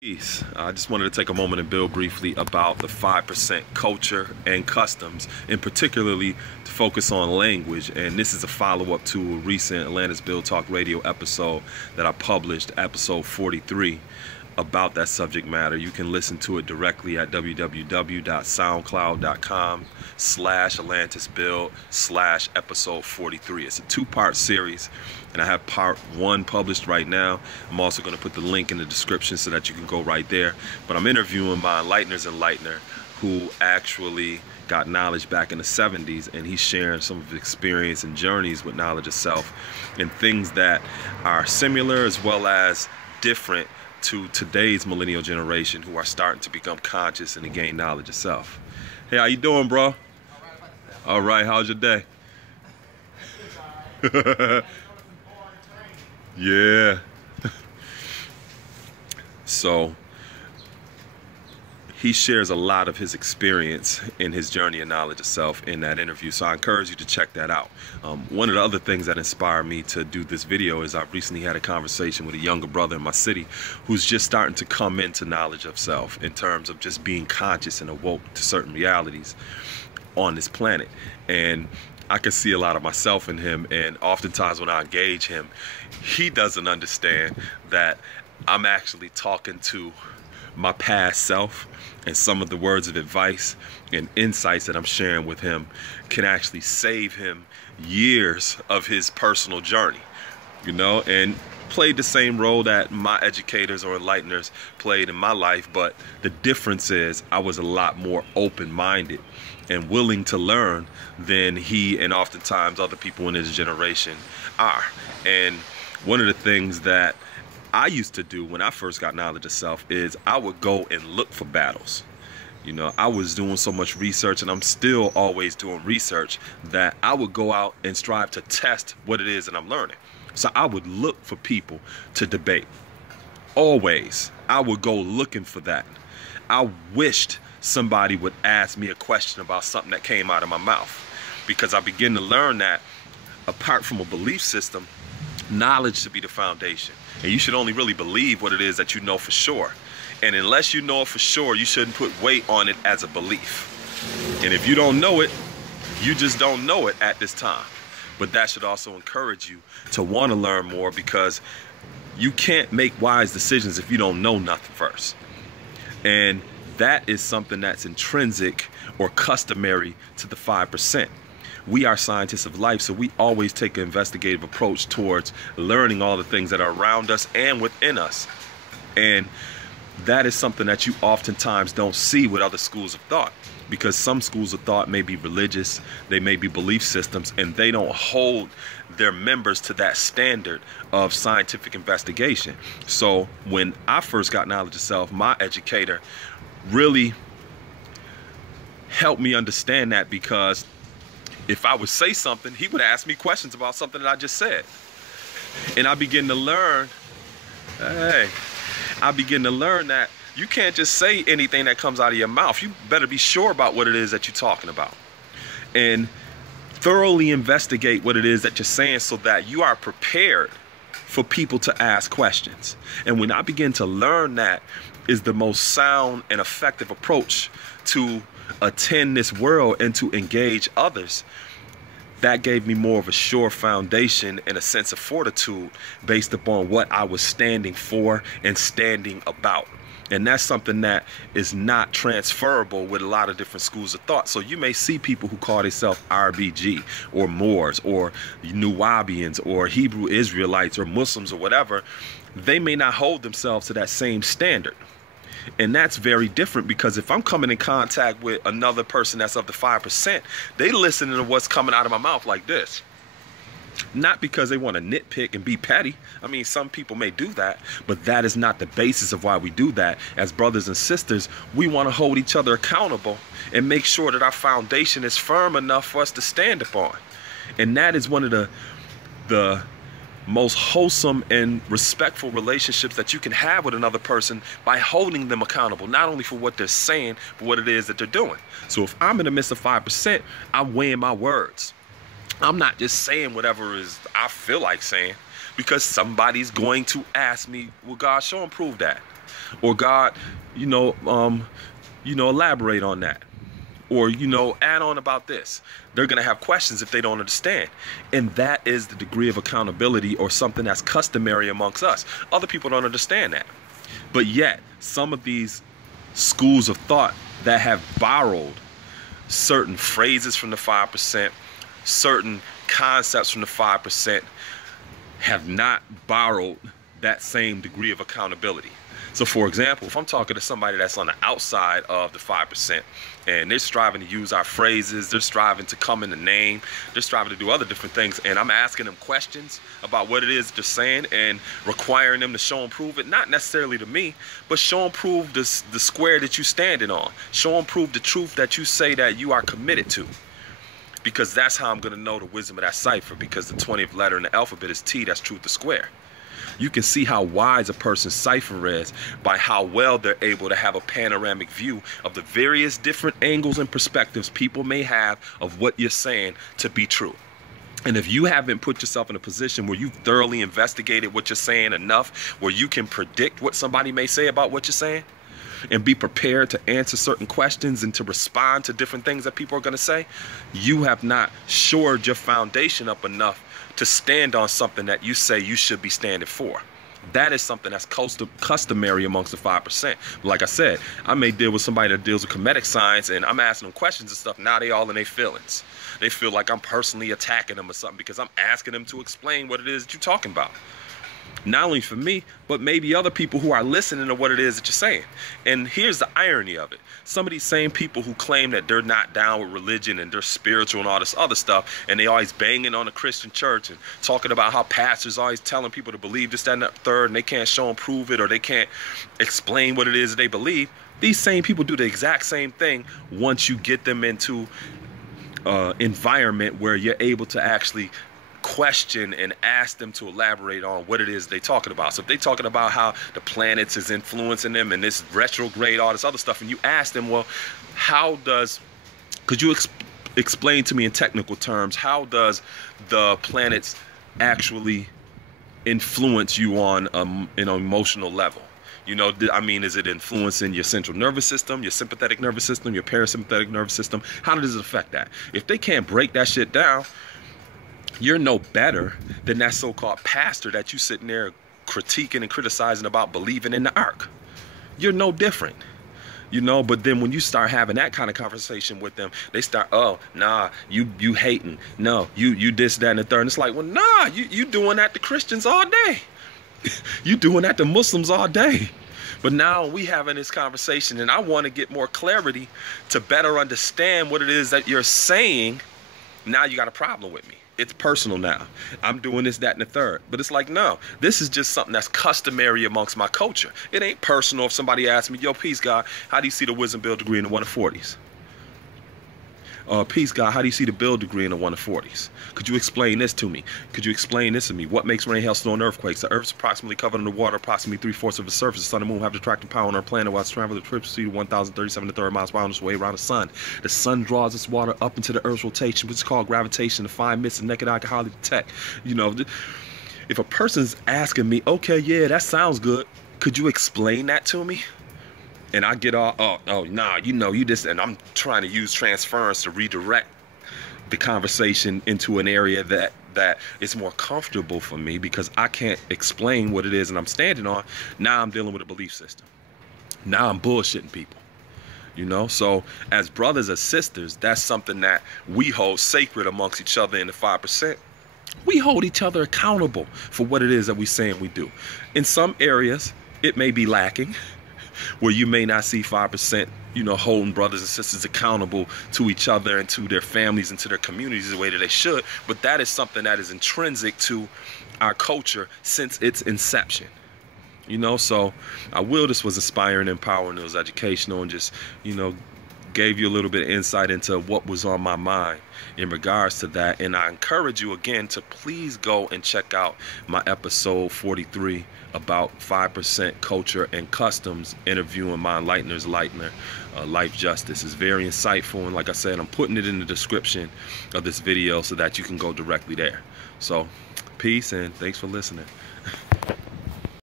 Peace. I just wanted to take a moment and build briefly about the 5% culture and customs, and particularly to focus on language. And this is a follow-up to a recent Atlantis Build Talk radio episode that I published, episode 43, about that subject matter. You can listen to it directly at www.soundcloud.com/AtlantisBuild/episode 43. It's a two-part series, and I have part 1 published right now. I'm also going to put the link in the description so that you can go right there. But I'm interviewing my Enlighteners Enlightener, who actually got knowledge back in the 70s, and he's sharing some of his experience and journeys with knowledge of self and things that are similar as well as different to today's millennial generation who are starting to become conscious and to gain knowledge of self. Hey, how you doing, bro? All right, how's your day? Yeah. So he shares a lot of his experience in his journey and knowledge of self in that interview, so I encourage you to check that out. One of the other things that inspired me to do this video is I recently had a conversation with a younger brother in my city who's just starting to come into knowledge of self in terms of just being conscious and awoke to certain realities on this planet. And I can see a lot of myself in him, and oftentimes when I engage him, he doesn't understand that I'm actually talking to my past self, and some of the words of advice and insights that I'm sharing with him can actually save him years of his personal journey, you know, and played the same role that my educators or enlighteners played in my life. But the difference is I was a lot more open-minded and willing to learn than he and oftentimes other people in his generation are. And one of the things that I used to do when I first got knowledge of self is I would go and look for battles. You know, I was doing so much research, and I'm still always doing research, that I would go out and strive to test what it is that I'm learning. So I would look for people to debate. Always. I would go looking for that. I wished somebody would ask me a question about something that came out of my mouth, because I began to learn that apart from a belief system, knowledge should be the foundation. And you should only really believe what it is that you know for sure. And unless you know it for sure, you shouldn't put weight on it as a belief. And if you don't know it, you just don't know it at this time. But that should also encourage you to want to learn more, because you can't make wise decisions if you don't know nothing first. And that is something that's intrinsic or customary to the 5%. We are scientists of life, so we always take an investigative approach towards learning all the things that are around us and within us. And that is something that you oftentimes don't see with other schools of thought, because some schools of thought may be religious, they may be belief systems, and they don't hold their members to that standard of scientific investigation. So when I first got knowledge of self, my educator really helped me understand that, because if I would say something, he would ask me questions about something that I just said. And I begin to learn, that you can't just say anything that comes out of your mouth. You better be sure about what it is that you're talking about, and thoroughly investigate what it is that you're saying, so that you are prepared for people to ask questions. And when I begin to learn that is the most sound and effective approach to attend this world and to engage others, that gave me more of a sure foundation and a sense of fortitude based upon what I was standing for and standing about. And that's something that is not transferable with a lot of different schools of thought. So you may see people who call themselves RBG or Moors or Nuwabians or Hebrew Israelites or Muslims or whatever. They may not hold themselves to that same standard. And that's very different, because if I'm coming in contact with another person that's of the 5%, they listening to what's coming out of my mouth like this. Not because they want to nitpick and be petty. I mean, some people may do that, but that is not the basis of why we do that. As brothers and sisters, we want to hold each other accountable and make sure that our foundation is firm enough for us to stand upon. And that is one of the most wholesome and respectful relationships that you can have with another person, by holding them accountable, not only for what they're saying, but what it is that they're doing. So if I'm in the midst of 5%, I'm weighing my words. I'm not just saying whatever is I feel like saying, because somebody's going to ask me, well, God, show and prove that. Or God, elaborate on that. Or, add on about this. They're going to have questions if they don't understand. And that is the degree of accountability, or something that's customary amongst us. Other people don't understand that. But yet, some of these schools of thought that have borrowed certain phrases from the 5%, certain concepts from the 5%, have not borrowed that same degree of accountability. So for example, if I'm talking to somebody that's on the outside of the 5%, and they're striving to use our phrases, they're striving to come in the name, they're striving to do other different things, and I'm asking them questions about what it is they're saying and requiring them to show and prove it, not necessarily to me, but show and prove the square that you're standing on. Show and prove the truth that you say that you are committed to. Because that's how I'm going to know the wisdom of that cipher, because the 20th letter in the alphabet is T, that's truth to square. You can see how wise a person's cipher is by how well they're able to have a panoramic view of the various different angles and perspectives people may have of what you're saying to be true. And if you haven't put yourself in a position where you've thoroughly investigated what you're saying enough, where you can predict what somebody may say about what you're saying, and be prepared to answer certain questions and to respond to different things that people are going to say, you have not shored your foundation up enough to stand on something that you say you should be standing for. That is something that's customary amongst the 5%. Like I said, I may deal with somebody that deals with comedic science, and I'm asking them questions and stuff. Now they all in their feelings. They feel like I'm personally attacking them or something because I'm asking them to explain what it is that you're talking about. Not only for me, but maybe other people who are listening to what it is that you're saying. And here's the irony of it. Some of these same people who claim that they're not down with religion and they're spiritual and all this other stuff, and they always banging on the Christian church and talking about how pastors always telling people to believe this, that, and that third, and they can't show and prove it, or they can't explain what it is that they believe. These same people do the exact same thing once you get them into environment where you're able to actually question and ask them to elaborate on what it is they're talking about. So if they're talking about how the planets is influencing them and this retrograde, all this other stuff, and you ask them, well, could you explain to me in technical terms, how does the planets actually influence you on an emotional level? Is it influencing your central nervous system, your sympathetic nervous system, your parasympathetic nervous system? How does it affect that? If they can't break that shit down, you're no better than that so-called pastor that you sitting there critiquing and criticizing about believing in the ark. You're no different, but then when you start having that kind of conversation with them, they start, oh, nah, you hating. No, you this, that, and the third. And it's like, well, nah, you doing that to Christians all day. You doing that to Muslims all day. But now we having this conversation, and I want to get more clarity to better understand what it is that you're saying. Now you got a problem with me. It's personal now. I'm doing this, that, and the third. But it's like, no, this is just something that's customary amongst my culture. It ain't personal if somebody asks me, yo, peace, God, how do you see the wisdom build degree in the 140s? Peace, God, how do you see the build degree in the 140s? Could you explain this to me? Could you explain this to me? What makes rain, hail, snow, and earthquakes? The Earth's approximately covered underwater, approximately 3/4 of the surface. The sun and moon have attractive power on our planet while it's traveling at the speed of 1,037 1/3 miles per hour on its way around the sun. The sun draws its water up into the Earth's rotation, which is called gravitation. The fine mist the naked eye can hardly detect. If a person's asking me, okay, yeah, that sounds good, could you explain that to me? And I get all, oh, nah, you just, and I'm trying to use transference to redirect the conversation into an area that is more comfortable for me, because I can't explain what it is and I'm standing on. Now I'm dealing with a belief system. Now I'm bullshitting people. So as brothers and sisters, that's something that we hold sacred amongst each other in the 5%. We hold each other accountable for what it is that we saying we do. In some areas, it may be lacking, where you may not see 5%, holding brothers and sisters accountable to each other and to their families and to their communities the way that they should. But that is something that is intrinsic to our culture since its inception. So I will, this was inspiring, empowering, it was educational, and just, gave you a little bit of insight into what was on my mind in regards to that. And I encourage you again to please go and check out my episode 43 about 5% culture and customs, interviewing my enlightener's lightener, Life Justice. Is very insightful, and like I said, I'm putting it in the description of this video so that you can go directly there. So peace, and thanks for listening.